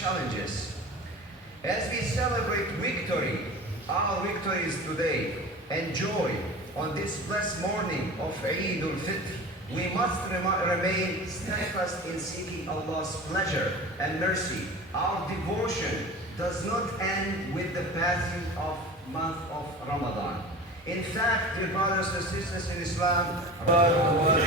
challenges. As we celebrate victory, our victories today, and joy on this blessed morning of Eid al-Fitr, we must remain steadfast in seeking Allah's pleasure and mercy. Our devotion does not end with the passing of month of Ramadan. In fact, dear brothers and sisters in Islam, Allah